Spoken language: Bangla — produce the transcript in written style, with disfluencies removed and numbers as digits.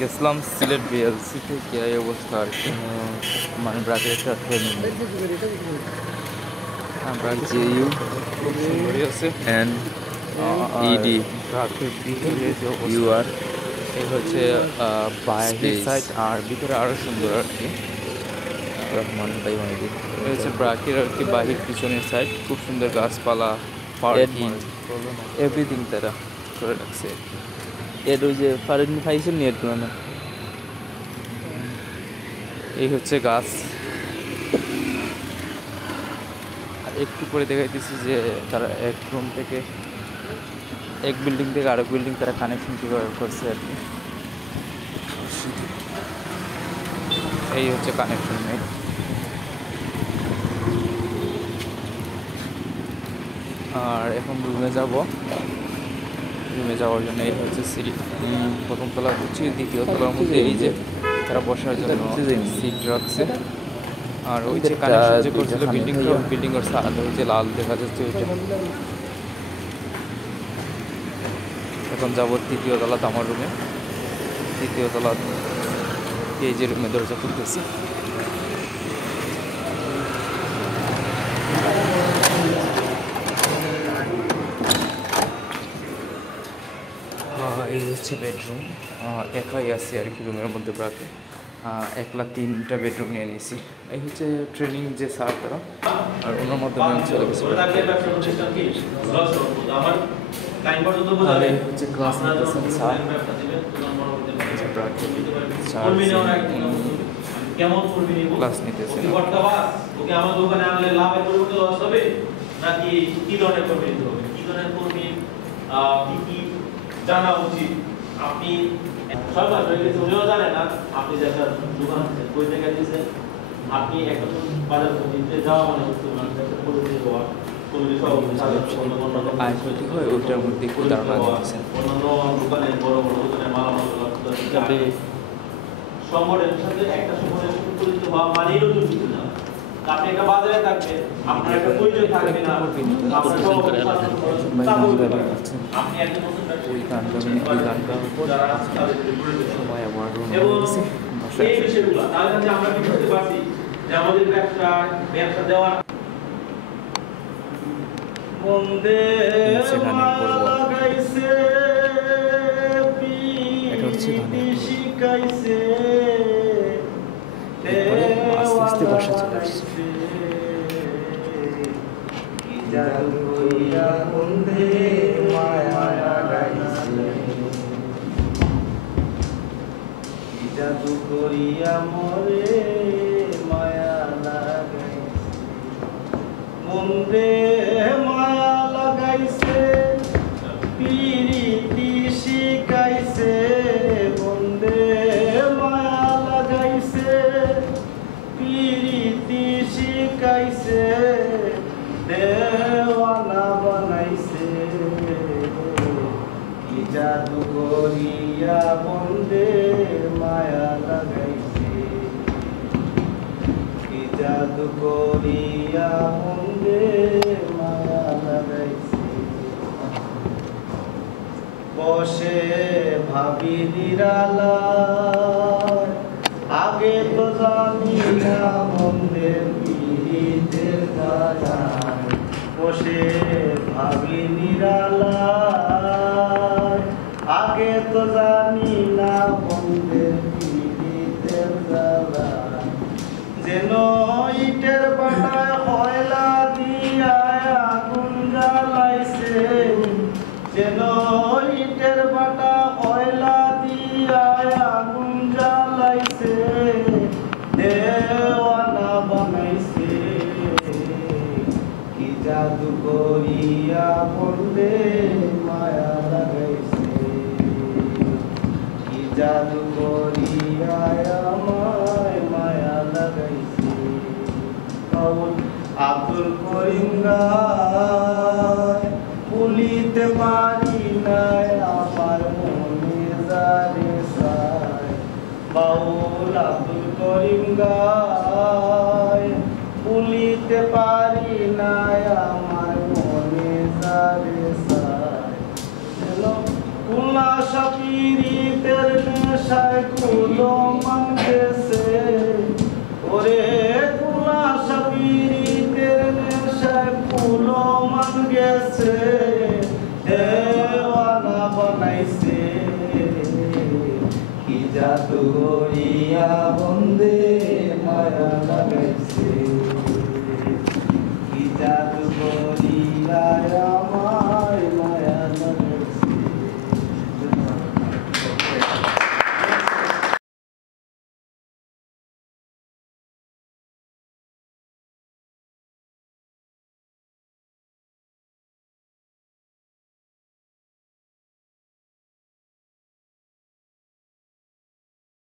গেছিলাম সিলেট বিএলসি থেকে, এই অবস্থা আর কি। মানে ব্রাকের একটা ট্রেনিং জিইউ খুব সুন্দরই আছে, অ্যান্ড ইডি ব্রাকের ভিতরে যে ইউআর এই হচ্ছে বাইরের সাইড, আর ভিতরে আরও সুন্দর আর কি। রহমান ভাই মাইদি এটা হচ্ছে ব্রাকের আর কি বাহির পিছনের সাইড, খুব সুন্দর গাছপালা, পার্কিং, এভরিথিং তারা করে রাখছে। এর ওই যে ফারেন খাইছেন নি একটু না, এই হচ্ছে গাছ। আর একটু করে দেখাইতেছি যে তারা এক রুম থেকে, এক বিল্ডিং থেকে আরেক বিল্ডিং তারা কানেকশন কীভাবে করছে আর কি। এই হচ্ছে কানেকশন মেড। আর এখন রুমে যাওয়ার জন্য এই হচ্ছে সিঁড়ি। প্রথম তলা হচ্ছে, দ্বিতীয় তলার মধ্যে এই যে তারা বসার জন্য সিট রাখছে। আর ওই যে কানেকশন যে করছিল বিল্ডিংয়ের সাথে যে লাল দেখা যাচ্ছে ওইটা। এখন যাবো তৃতীয় তলা আমার রুমে। তৃতীয় তলা এই যে রুমে দরজা খুলতেছি। এই হচ্ছে বেডরুম। একাই আছি আর কি রুমের মধ্যে, প্রায় একলা 3টা বেডরুম নিয়ে নিয়েছি। এই হচ্ছে ট্রেনিং যে স্যার তারা, আর ওনার মাধ্যমে চলে গেছে। আর এই হচ্ছে ক্লাস নিতেছেন স্যার, ক্লাস নিতেছেন। জানা উচিত। আপনি সরকার উনিও জানে না আপনি যে একটা দোকান বই থেকে দিয়েছেন, আপনি একটা বাজার করতে যাওয়া মানে ওইটার মধ্যে সংগঠনের সাথে একটা সংগঠনের সাথে পরিচিত হওয়া মানেই দুর্নীতি না। আপনি একটা বাজারে থাকবেন, আপনার একটা পরিচয় থাকবে না, আপনার আপনি একটা নতুন সময় আমার এই বিষয়গুলো তাহলে যে আমরা কি করতে পারছি যে আমাদের ব্যবসা দেওয়া বন্দে লাগাইছে শিখাইছে আস্তে আস্তে বসা চলে আসছে। জাদু করিয়া মরে মায়া লাগাইছে, বন্দে মায়া লাগাইছে, পিরিতি শিখাইছে, বন্দে মায়া লাগাইছে, পিরিতি শিখাইছে, দেওয়ানা বানাইছে, কি জাদু করিয়া বন্দে মায়া লাগাইছে, কি জাদু করিয়া বন্দে মায়া লাগাইছে। বসে ভাবি নিরালায়, আগে তো জানি না বন্দের পীড়িতের জ্বালায়, বসে ভাবি নিরালায়, আগে তো জানি না বন্দের পীড়িতের জ্বালায়, যেন ইটের বাটায় কয়লা দিয়া আগুন জ্বালাইছে, যেন ইটের বাটা কয়লা দিয়া আগুন জ্বালাইছে, দেওয়ানা বানাইছে, কি জাদু করিয়া বন্দে মায়া লাগাইছে, কি জাদু করিয়া আমায় মায়া লাগাইছে। আব্দুল করিম গায় ভুলিতে পারি নাই আমার মনে যারে সায়, বাউল আব্দুল করিম গায় ভুলিতে পারি নাই আমার মনে যারে সায়, খুলনা সাপিরিতের ছায় কুলো মানতেছে ওরে